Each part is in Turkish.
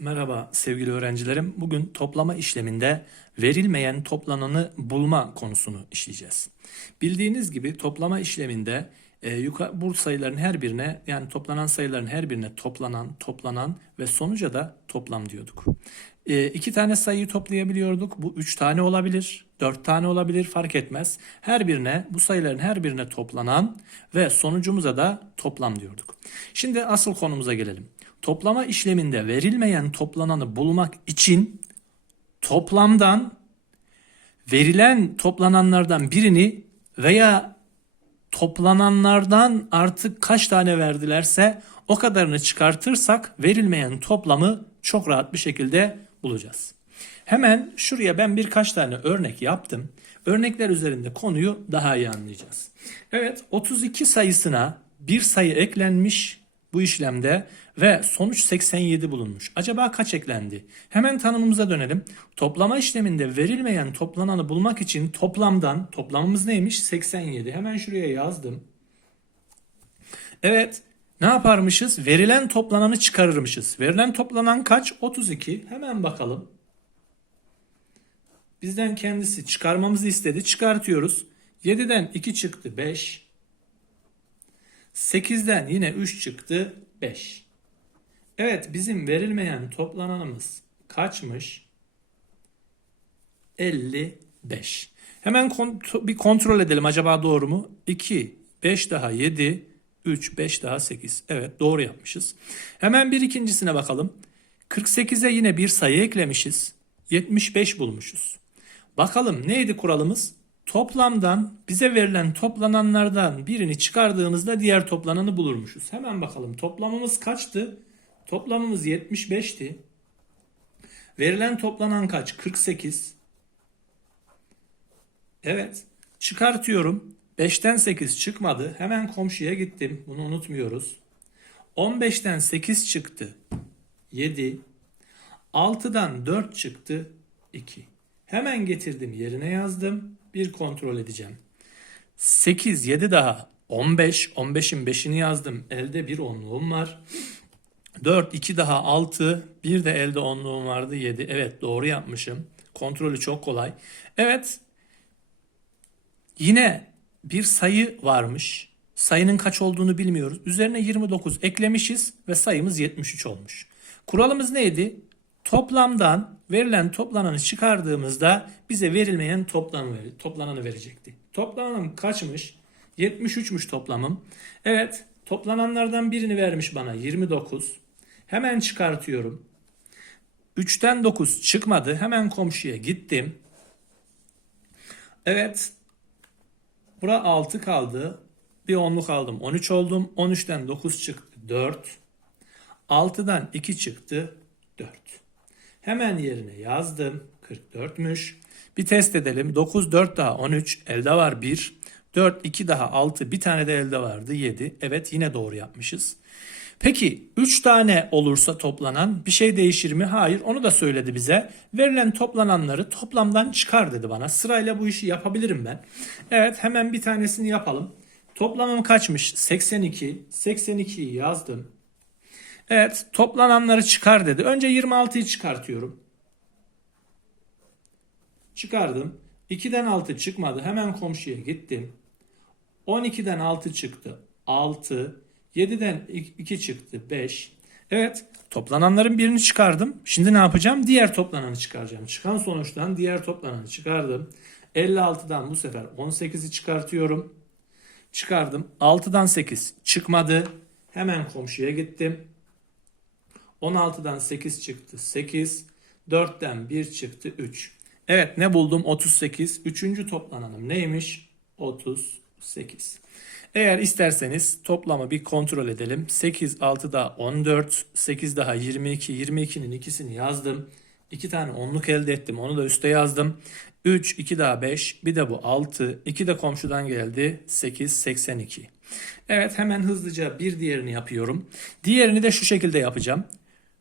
Merhaba sevgili öğrencilerim. Bugün toplama işleminde verilmeyen toplananı bulma konusunu işleyeceğiz. Bildiğiniz gibi toplama işleminde e, yukarı, bu sayıların her birine yani toplanan sayıların her birine toplanan, toplanan ve sonuca da toplam diyorduk. E, iki tane sayıyı toplayabiliyorduk. Bu üç tane olabilir, dört tane olabilir fark etmez. Her birine bu sayıların her birine toplanan ve sonucumuza da toplam diyorduk. Şimdi asıl konumuza gelelim. Toplama işleminde verilmeyen toplananı bulmak için toplamdan verilen toplananlardan birini veya toplananlardan artık kaç tane verdilerse o kadarını çıkartırsak verilmeyen toplamı çok rahat bir şekilde bulacağız. Hemen şuraya ben birkaç tane örnek yaptım. Örnekler üzerinde konuyu daha iyi anlayacağız. Evet 32 sayısına bir sayı eklenmiş bu işlemde ve sonuç 87 bulunmuş. Acaba kaç eklendi? Hemen tanımımıza dönelim. Toplama işleminde verilmeyen toplananı bulmak için toplamdan toplamımız neymiş? 87. Hemen şuraya yazdım. Evet. Ne yaparmışız? Verilen toplananı çıkarırmışız. Verilen toplanan kaç? 32. Hemen bakalım. Bizden kendisi çıkarmamızı istedi. Çıkartıyoruz. 7'den 2 çıktı 5. 8'den yine 3 çıktı 5. Evet bizim verilmeyen toplananımız kaçmış? 55. Hemen kont- bir kontrol edelim acaba doğru mu? 2, 5 daha 7, 3, 5 daha 8. Evet doğru yapmışız. Hemen bir ikincisine bakalım. 48'e yine bir sayı eklemişiz. 75 bulmuşuz. Bakalım neydi kuralımız? Toplamdan bize verilen toplananlardan birini çıkardığımızda diğer toplananı bulurmuşuz. Hemen bakalım toplamımız kaçtı? Toplamımız 75'ti. Verilen toplanan kaç? 48. Evet. Çıkartıyorum. 5'ten 8 çıkmadı. Hemen komşuya gittim. Bunu unutmuyoruz. 15'ten 8 çıktı. 7. 6'dan 4 çıktı. 2. Hemen getirdim yerine yazdım. Bir kontrol edeceğim. 8, 7 daha 15. 15'in 5'ini yazdım. Elde bir onluğum var. 4, 2 daha 6. Bir de elde onluğum vardı 7. Evet doğru yapmışım. Kontrolü çok kolay. Evet. Yine bir sayı varmış. Sayının kaç olduğunu bilmiyoruz. Üzerine 29 eklemişiz ve sayımız 73 olmuş. Kuralımız neydi? Toplamdan verilen toplananı çıkardığımızda bize verilmeyen toplam veri, toplananı verecekti. Toplananım kaçmış? 73'müş toplamım. Evet toplananlardan birini vermiş bana 29. Hemen çıkartıyorum. 3'ten 9 çıkmadı. Hemen komşuya gittim. Evet. Bura 6 kaldı. Bir onluk aldım. 13 oldum. 13'ten 9 çıktı. 4. 6'dan 2 çıktı. 4. Hemen yerine yazdım. 44'müş. Bir test edelim. 9, 4 daha 13. Elde var 1. 4, 2 daha 6. Bir tane de elde vardı 7. Evet yine doğru yapmışız. Peki 3 tane olursa toplanan bir şey değişir mi? Hayır onu da söyledi bize. Verilen toplananları toplamdan çıkar dedi bana. Sırayla bu işi yapabilirim ben. Evet hemen bir tanesini yapalım. Toplamım kaçmış? 82. 82'yi yazdım. Evet toplananları çıkar dedi. Önce 26'yı çıkartıyorum. Çıkardım. 2'den 6 çıkmadı. Hemen komşuya gittim. 12'den 6 çıktı. 6. 7'den 2 çıktı. 5. Evet toplananların birini çıkardım. Şimdi ne yapacağım? Diğer toplananı çıkaracağım. Çıkan sonuçtan diğer toplananı çıkardım. 56'dan bu sefer 18'i çıkartıyorum. Çıkardım. 6'dan 8 çıkmadı. Hemen komşuya gittim. 16'dan 8 çıktı 8. 4'ten 1 çıktı 3. Evet ne buldum? 38. Üçüncü toplananım neymiş? 38. Eğer isterseniz toplamı bir kontrol edelim. 8, 6 daha 14, 8 daha 22, 22'nin ikisini yazdım. 2 tane onluk elde ettim. Onu da üste yazdım. 3, 2 daha 5, bir de bu 6, 2 de komşudan geldi. 8, 82. Evet hemen hızlıca bir diğerini yapıyorum. Diğerini de şu şekilde yapacağım.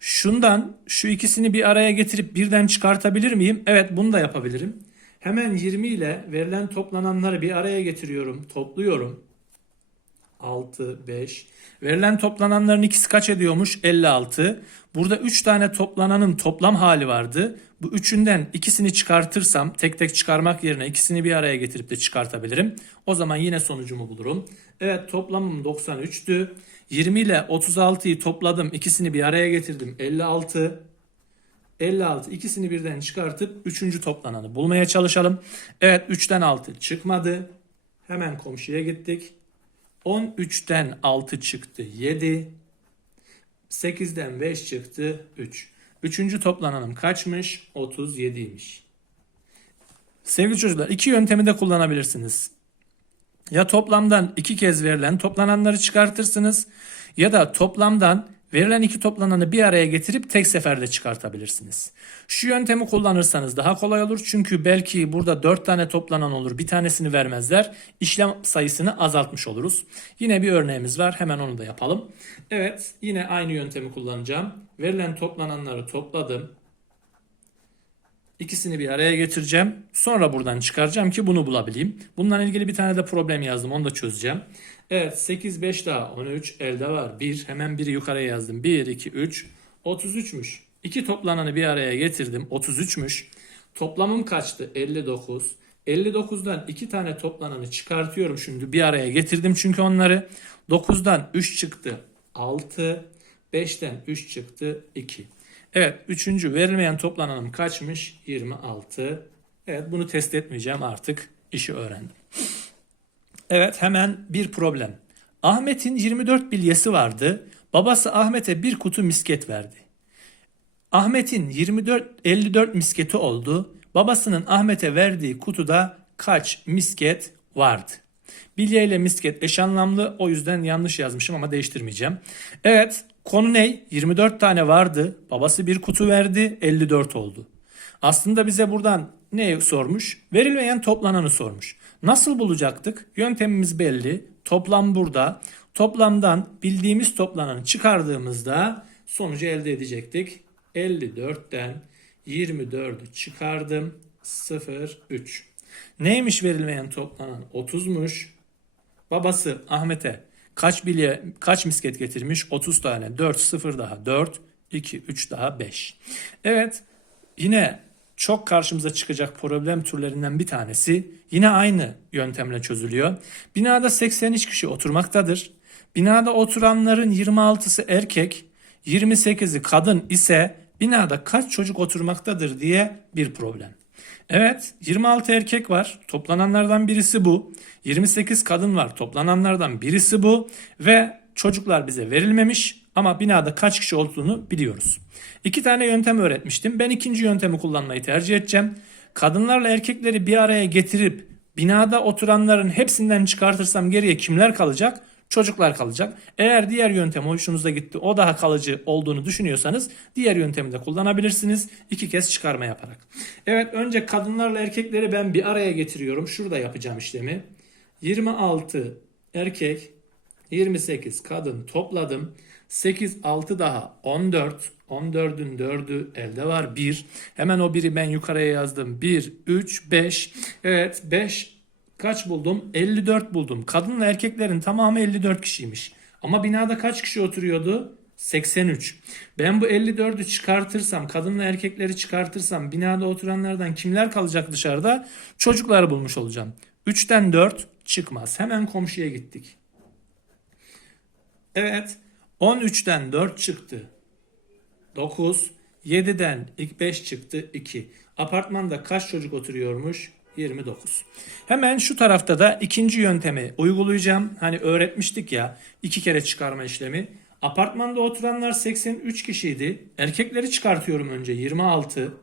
Şundan şu ikisini bir araya getirip birden çıkartabilir miyim? Evet bunu da yapabilirim. Hemen 20 ile verilen toplananları bir araya getiriyorum, topluyorum. 6, 5. Verilen toplananların ikisi kaç ediyormuş? 56. Burada 3 tane toplananın toplam hali vardı. Bu üçünden ikisini çıkartırsam tek tek çıkarmak yerine ikisini bir araya getirip de çıkartabilirim. O zaman yine sonucumu bulurum. Evet toplamım 93'tü. 20 ile 36'yı topladım. ikisini bir araya getirdim. 56. 56 ikisini birden çıkartıp üçüncü toplananı bulmaya çalışalım. Evet 3'ten 6 çıkmadı. Hemen komşuya gittik. 13'ten 6 çıktı 7. 8'den 5 çıktı 3. Üçüncü toplananım kaçmış? 37'ymiş. Sevgili çocuklar iki yöntemi de kullanabilirsiniz. Ya toplamdan iki kez verilen toplananları çıkartırsınız ya da toplamdan verilen iki toplananı bir araya getirip tek seferde çıkartabilirsiniz. Şu yöntemi kullanırsanız daha kolay olur çünkü belki burada dört tane toplanan olur bir tanesini vermezler. İşlem sayısını azaltmış oluruz. Yine bir örneğimiz var hemen onu da yapalım. Evet yine aynı yöntemi kullanacağım. Verilen toplananları topladım. İkisini bir araya getireceğim. Sonra buradan çıkaracağım ki bunu bulabileyim. Bununla ilgili bir tane de problem yazdım. Onu da çözeceğim. Evet 8, 5 daha 13 elde var. 1 hemen biri yukarıya yazdım. 1, 2, 3 33'müş. İki toplananı bir araya getirdim. 33'müş. Toplamım kaçtı? 59. 59'dan iki tane toplananı çıkartıyorum şimdi. Bir araya getirdim çünkü onları. 9'dan 3 çıktı. 6. 5'ten 3 çıktı. 2. Evet üçüncü verilmeyen toplananım kaçmış? 26. Evet bunu test etmeyeceğim artık işi öğrendim. Evet hemen bir problem. Ahmet'in 24 bilyesi vardı. Babası Ahmet'e bir kutu misket verdi. Ahmet'in 24 54 misketi oldu. Babasının Ahmet'e verdiği kutuda kaç misket vardı? Bilye ile misket eş anlamlı o yüzden yanlış yazmışım ama değiştirmeyeceğim. Evet konu ne? 24 tane vardı. Babası bir kutu verdi 54 oldu. Aslında bize buradan ne sormuş? Verilmeyen toplananı sormuş. Nasıl bulacaktık? Yöntemimiz belli. Toplam burada. Toplamdan bildiğimiz toplananı çıkardığımızda sonucu elde edecektik. 54'ten 24'ü çıkardım. 0, 3. Neymiş verilmeyen toplanan? 30'muş. Babası Ahmet'e kaç bilye kaç misket getirmiş? 30 tane. 4 0 daha 4 2 3 daha 5. Evet. Yine çok karşımıza çıkacak problem türlerinden bir tanesi yine aynı yöntemle çözülüyor. Binada 83 kişi oturmaktadır. Binada oturanların 26'sı erkek, 28'i kadın ise binada kaç çocuk oturmaktadır diye bir problem. Evet 26 erkek var. Toplananlardan birisi bu. 28 kadın var. Toplananlardan birisi bu. Ve çocuklar bize verilmemiş ama binada kaç kişi olduğunu biliyoruz. İki tane yöntem öğretmiştim. Ben ikinci yöntemi kullanmayı tercih edeceğim. Kadınlarla erkekleri bir araya getirip binada oturanların hepsinden çıkartırsam geriye kimler kalacak? Çocuklar kalacak. Eğer diğer yöntem hoşunuza gitti o daha kalıcı olduğunu düşünüyorsanız diğer yöntemi de kullanabilirsiniz. iki kez çıkarma yaparak. Evet önce kadınlarla erkekleri ben bir araya getiriyorum. Şurada yapacağım işlemi. 26 erkek 28 kadın topladım. 8 6 daha 14. 14'ün 4'ü elde var 1. Hemen o biri ben yukarıya yazdım. 1 3 5. Evet 5 kaç buldum? 54 buldum. Kadınla erkeklerin tamamı 54 kişiymiş. Ama binada kaç kişi oturuyordu? 83. Ben bu 54'ü çıkartırsam, kadınla erkekleri çıkartırsam binada oturanlardan kimler kalacak dışarıda? Çocukları bulmuş olacağım. 3'ten 4 çıkmaz. Hemen komşuya gittik. Evet. 13'ten 4 çıktı. 9. 7'den ilk 5 çıktı 2. Apartmanda kaç çocuk oturuyormuş? 29. Hemen şu tarafta da ikinci yöntemi uygulayacağım. Hani öğretmiştik ya iki kere çıkarma işlemi. Apartmanda oturanlar 83 kişiydi. Erkekleri çıkartıyorum önce 26.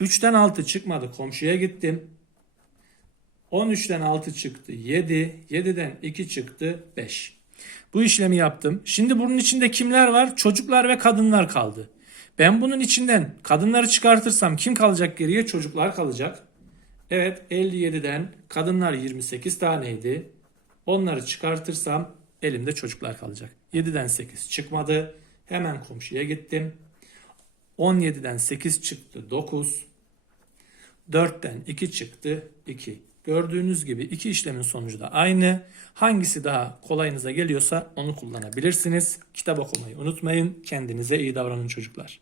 3'ten 6 çıkmadı. Komşuya gittim. 13'ten 6 çıktı 7. 7'den 2 çıktı 5. Bu işlemi yaptım. Şimdi bunun içinde kimler var? Çocuklar ve kadınlar kaldı. Ben bunun içinden kadınları çıkartırsam kim kalacak geriye? Çocuklar kalacak. Evet 57'den kadınlar 28 taneydi. Onları çıkartırsam elimde çocuklar kalacak. 7'den 8 çıkmadı. Hemen komşuya gittim. 17'den 8 çıktı 9. 4'ten 2 çıktı 2. Gördüğünüz gibi iki işlemin sonucu da aynı. Hangisi daha kolayınıza geliyorsa onu kullanabilirsiniz. Kitap okumayı unutmayın. Kendinize iyi davranın çocuklar.